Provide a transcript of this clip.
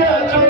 Yeah,